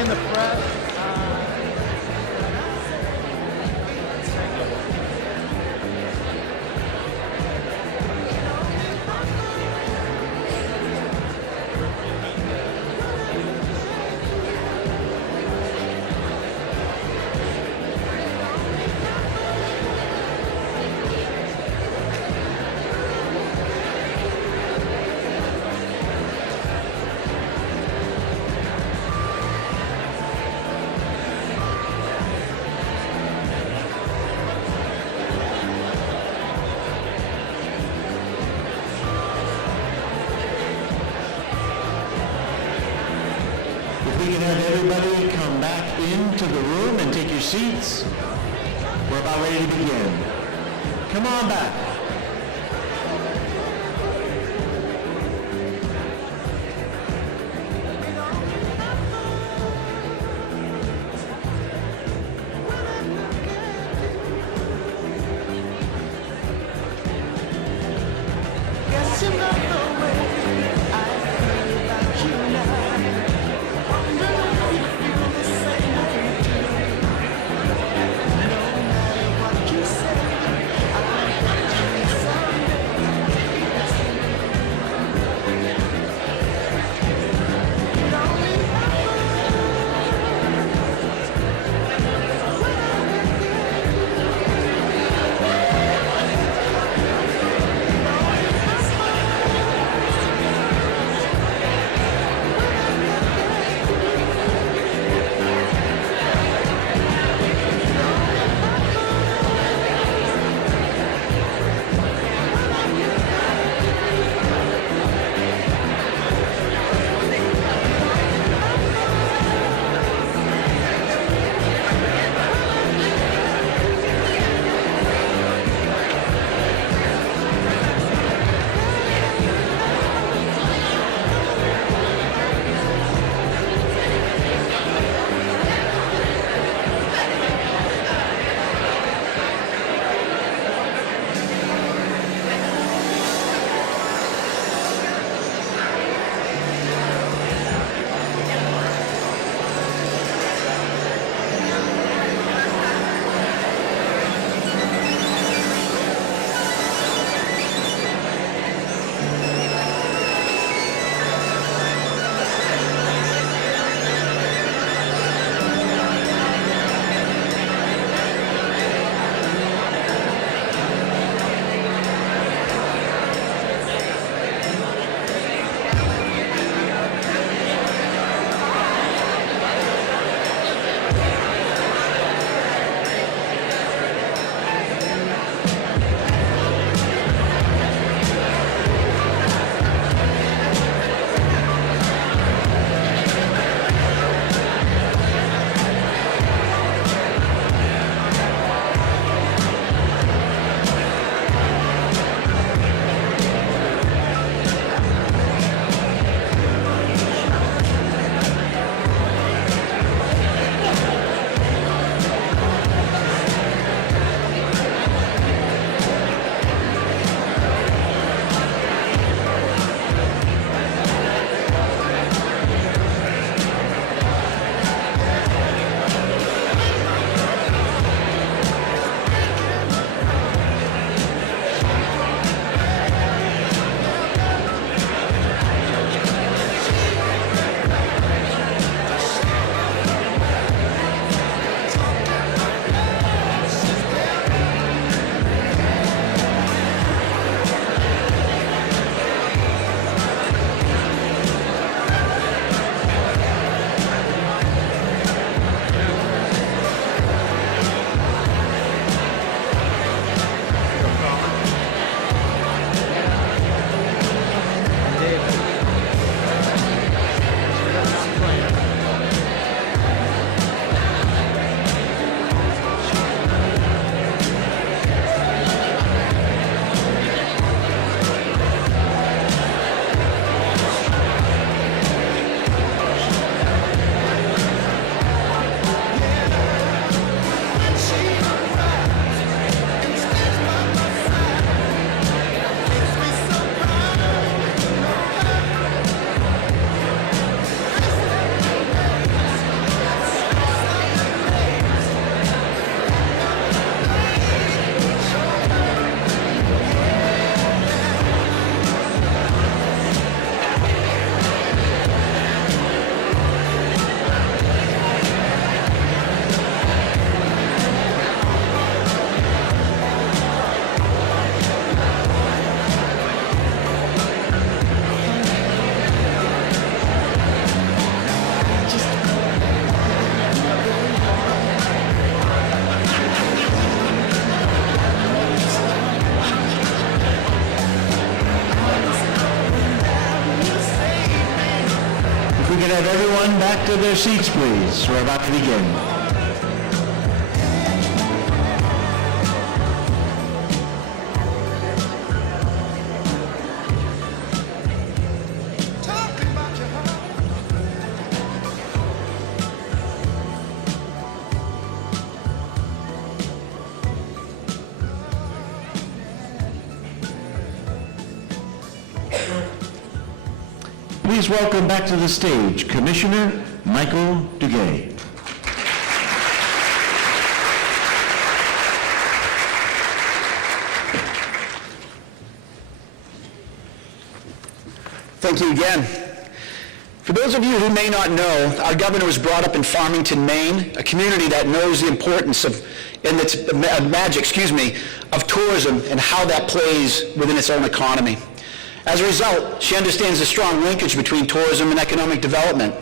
in the press. We can have everybody come back into the room and take your seats. We're about ready to begin. Come on back. Guess you love the way I feel about you now. No matter what you say, I have everyone back to their seats, please? We're about to begin. Please welcome back to the stage Commissioner Michael Duguay. Thank you again. For those of you who may not know, our governor was brought up in Farmington, Maine, a community that knows the importance of, and its magic, of tourism and how that plays within its own economy. As a result, she understands the strong linkage between tourism and economic development.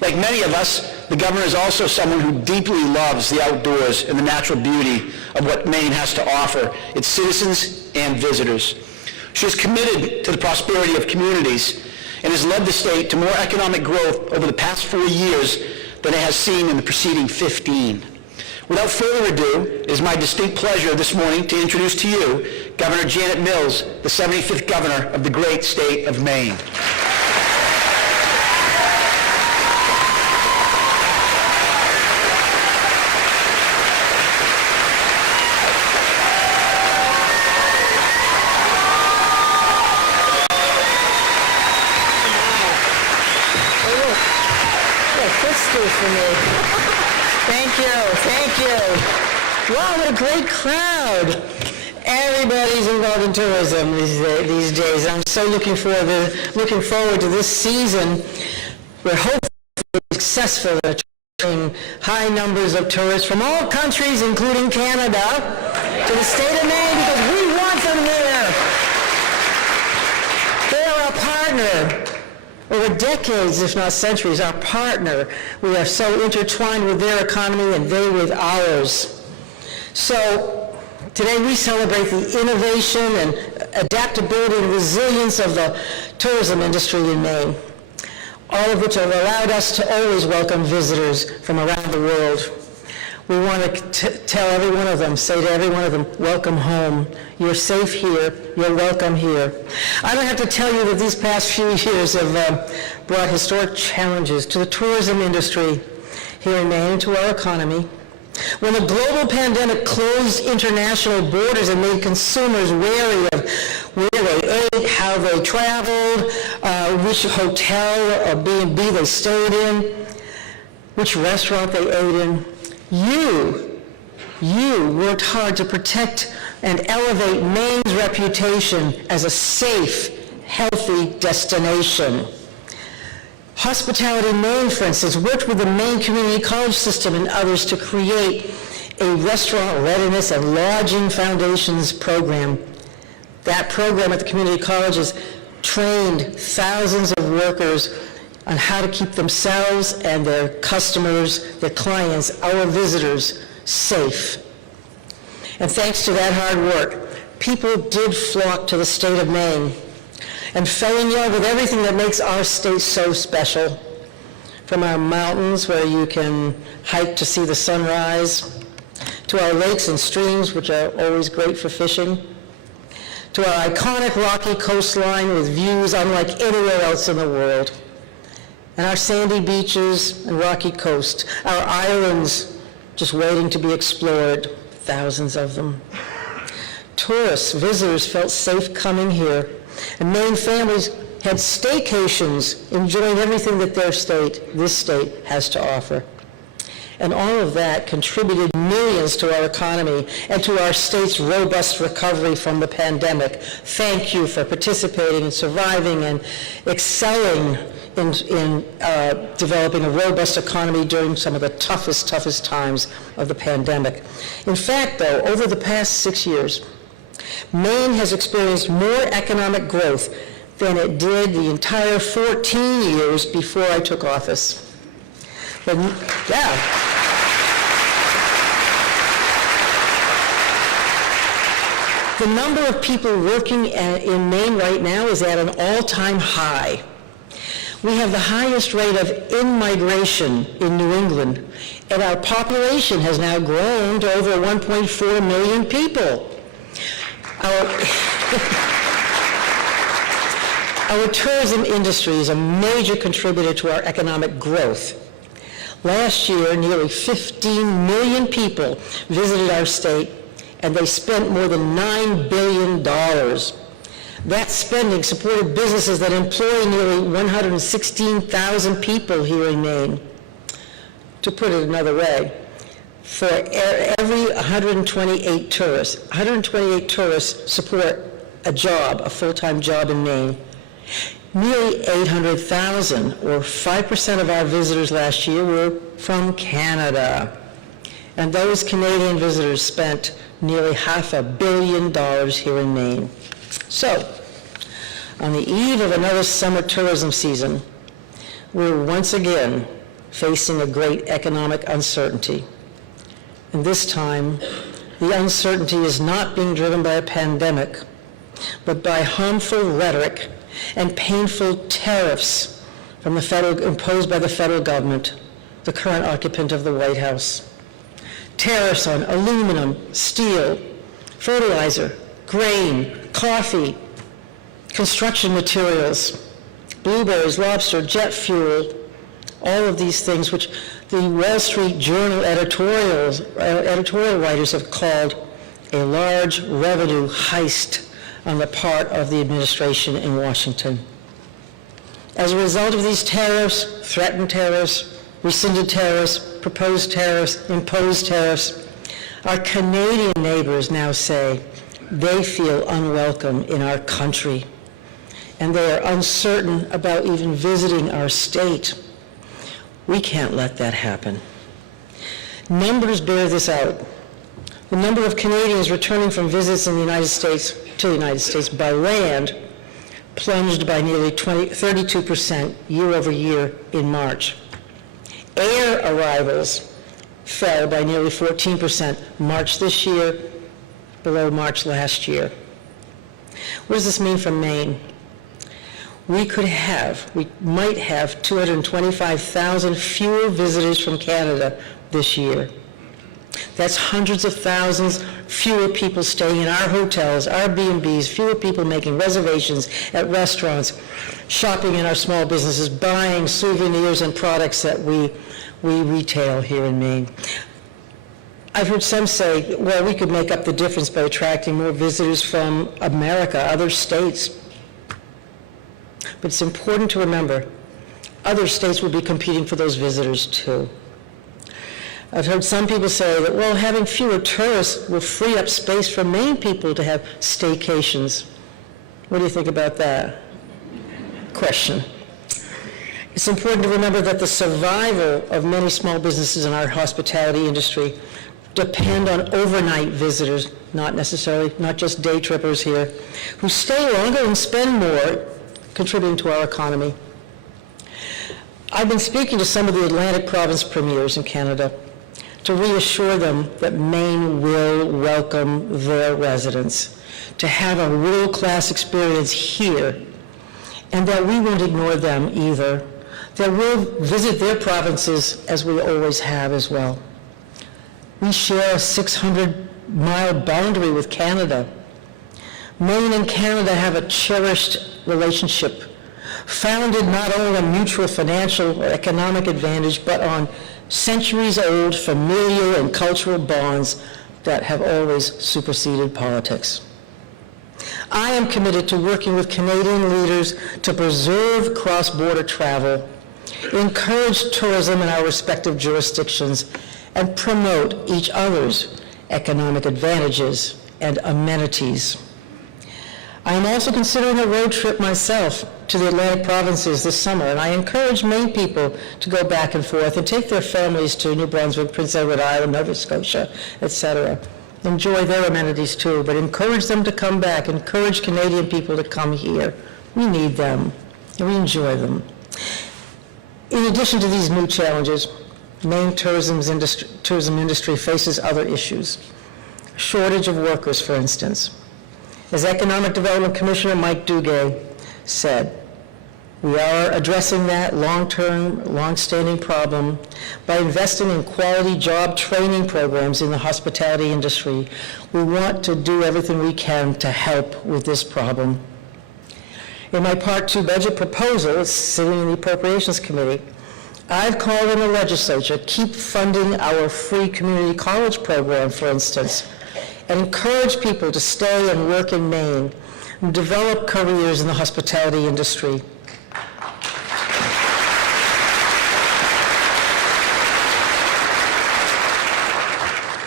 Like many of us, the governor is also someone who deeply loves the outdoors and the natural beauty of what Maine has to offer its citizens and visitors. She is committed to the prosperity of communities and has led the state to more economic growth over the past 4 years than it has seen in the preceding 15. Without further ado, it is my distinct pleasure this morning to introduce to you Governor Janet Mills, the 75th governor of the great state of Maine. For me. Thank you. Wow, what a great crowd. Everybody's involved in tourism these days. I'm so looking forward to this season. We're hopefully successful in attracting high numbers of tourists from all countries, including Canada, to the state of Maine because we want them here. They are our partner. Over decades, if not centuries, our partner. We are so intertwined with their economy and they with ours. So today we celebrate the innovation and adaptability and resilience of the tourism industry in Maine, all of which have allowed us to always welcome visitors from around the world. We want to tell every one of them, say to every one of them, welcome home. You're safe here. You're welcome here. I don't have to tell you that these past few years have brought historic challenges to the tourism industry here in Maine and to our economy. When the global pandemic closed international borders and made consumers wary of where they ate, how they traveled, which hotel or B&B they stayed in, which restaurant they ate in, you worked hard to protect and elevate Maine's reputation as a safe, healthy destination. Hospitality Maine, for instance, worked with the Maine Community College System and others to create a restaurant readiness and lodging foundations program. That program at the community colleges trained thousands of workers on how to keep themselves and their customers, their clients, our visitors, safe. And thanks to that hard work, people did flock to the state of Maine and fell in love with everything that makes our state so special. From our mountains where you can hike to see the sunrise, to our lakes and streams, which are always great for fishing, to our iconic rocky coastline with views unlike anywhere else in the world, and our sandy beaches and rocky coast, our islands just waiting to be explored, thousands of them. Tourists, visitors felt safe coming here, and Maine families had staycations enjoying everything that this state has to offer. And all of that contributed millions to our economy and to our state's robust recovery from the pandemic. Thank you for participating and surviving and excelling in developing a robust economy during some of the toughest times of the pandemic. In fact, though, over the past 6 years, Maine has experienced more economic growth than it did the entire 14 years before I took office. But, yeah. The number of people working in Maine right now is at an all-time high. We have the highest rate of in-migration in New England, and our population has now grown to over 1.4 million people. Our tourism industry is a major contributor to our economic growth. Last year, nearly 15 million people visited our state, and they spent more than $9 billion. That spending supported businesses that employ nearly 116,000 people here in Maine. To put it another way, for every 128 tourists support a job, a full-time job in Maine. Nearly 800,000, or 5% of our visitors last year, were from Canada. And those Canadian visitors spent nearly $500 million here in Maine. So, on the eve of another summer tourism season, we're once again facing a great economic uncertainty. And this time, the uncertainty is not being driven by a pandemic, but by harmful rhetoric and painful tariffs from the imposed by the federal government, the current occupant of the White House. Tariffs on aluminum, steel, fertilizer, grain, coffee, construction materials, blueberries, lobster, jet fuel, all of these things which the Wall Street Journal editorial writers have called a large revenue heist on the part of the administration in Washington. As a result of these tariffs, threatened tariffs, rescinded tariffs, proposed tariffs, imposed tariffs, our Canadian neighbors now say they feel unwelcome in our country, and they are uncertain about even visiting our state. We can't let that happen. Numbers bear this out. The number of Canadians returning from visits in the United States by land plunged by nearly 32% year over year in March. Air arrivals fell by nearly 14% March this year, below March last year. What does this mean for Maine? We might have 225,000 fewer visitors from Canada this year. That's hundreds of thousands fewer people staying in our hotels, our B&Bs, fewer people making reservations at restaurants, shopping in our small businesses, buying souvenirs and products that we retail here in Maine. I've heard some say, well, we could make up the difference by attracting more visitors from America, other states. But it's important to remember, other states will be competing for those visitors too. I've heard some people say that, well, having fewer tourists will free up space for Maine people to have staycations. What do you think about that question? It's important to remember that the survival of many small businesses in our hospitality industry depend on overnight visitors, not just day trippers here, who stay longer and spend more, contributing to our economy. I've been speaking to some of the Atlantic province premiers in Canada to reassure them that Maine will welcome their residents, to have a world-class experience here, and that we won't ignore them either, that we'll visit their provinces as we always have as well. We share a 600-mile boundary with Canada. Maine and Canada have a cherished relationship, founded not only on mutual financial or economic advantage, but on centuries-old familial and cultural bonds that have always superseded politics. I am committed to working with Canadian leaders to preserve cross-border travel, encourage tourism in our respective jurisdictions, and promote each other's economic advantages and amenities. I am also considering a road trip myself to the Atlantic provinces this summer, and I encourage Maine people to go back and forth and take their families to New Brunswick, Prince Edward Island, Nova Scotia, etc. Enjoy their amenities too, but encourage them to come back. Encourage Canadian people to come here. We need them, and we enjoy them. In addition to these new challenges, Maine tourism industry faces other issues. A shortage of workers, for instance. As Economic Development Commissioner Mike Duguay said, We are addressing that long-term, long-standing problem by investing in quality job training programs in the hospitality industry. We want to do everything we can to help with this problem. In my Part 2 budget proposal, sitting in the Appropriations Committee, I've called on the legislature to keep funding our free community college program, for instance, and encourage people to stay and work in Maine and develop careers in the hospitality industry.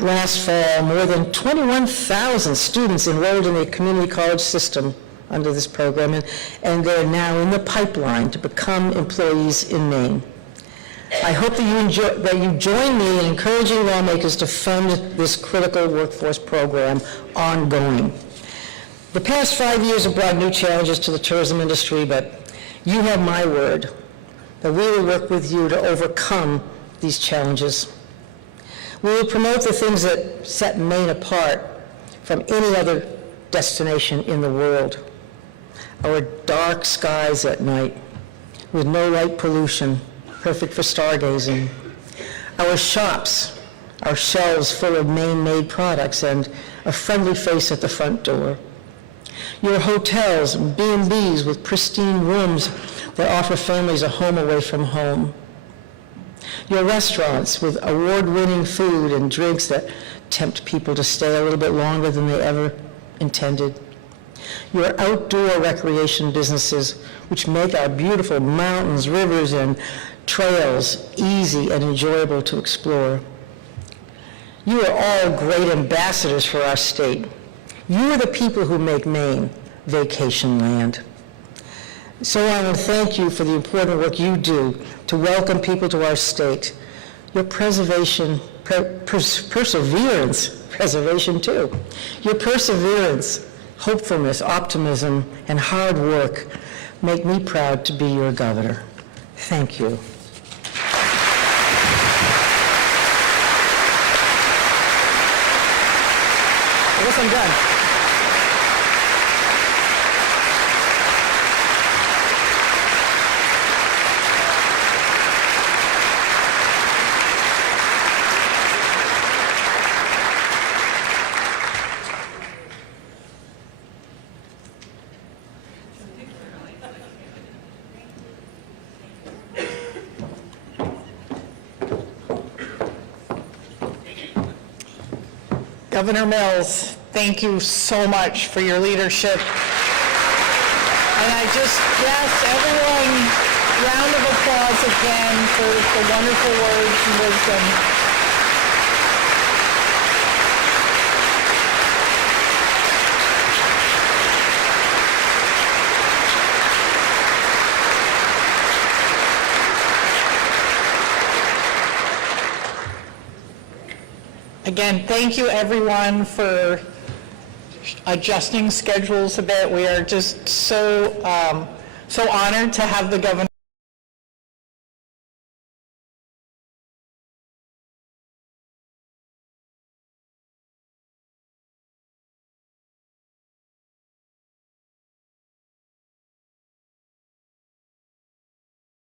Last fall, more than 21,000 students enrolled in the community college system under this program, and they're now in the pipeline to become employees in Maine. I hope that you join me in encouraging lawmakers to fund this critical workforce program ongoing. The past 5 years have brought new challenges to the tourism industry, but you have my word that we will work with you to overcome these challenges. We will promote the things that set Maine apart from any other destination in the world. Our dark skies at night with no light pollution, perfect for stargazing. Our shops, our shelves full of Maine-made products and a friendly face at the front door. Your hotels and B&Bs with pristine rooms that offer families a home away from home. Your restaurants with award-winning food and drinks that tempt people to stay a little bit longer than they ever intended. Your outdoor recreation businesses, which make our beautiful mountains, rivers, and trails easy and enjoyable to explore. You are all great ambassadors for our state. You are the people who make Maine vacation land. So I want to thank you for the important work you do to welcome people to our state. Your preservation too. Your perseverance, hopefulness, optimism, and hard work make me proud to be your governor. Thank you. I guess I'm done. Governor Mills, thank you so much for your leadership. And I just, yes, everyone, round of applause again for the wonderful words and wisdom. Again, thank you everyone for adjusting schedules a bit. We are just so honored to have the governor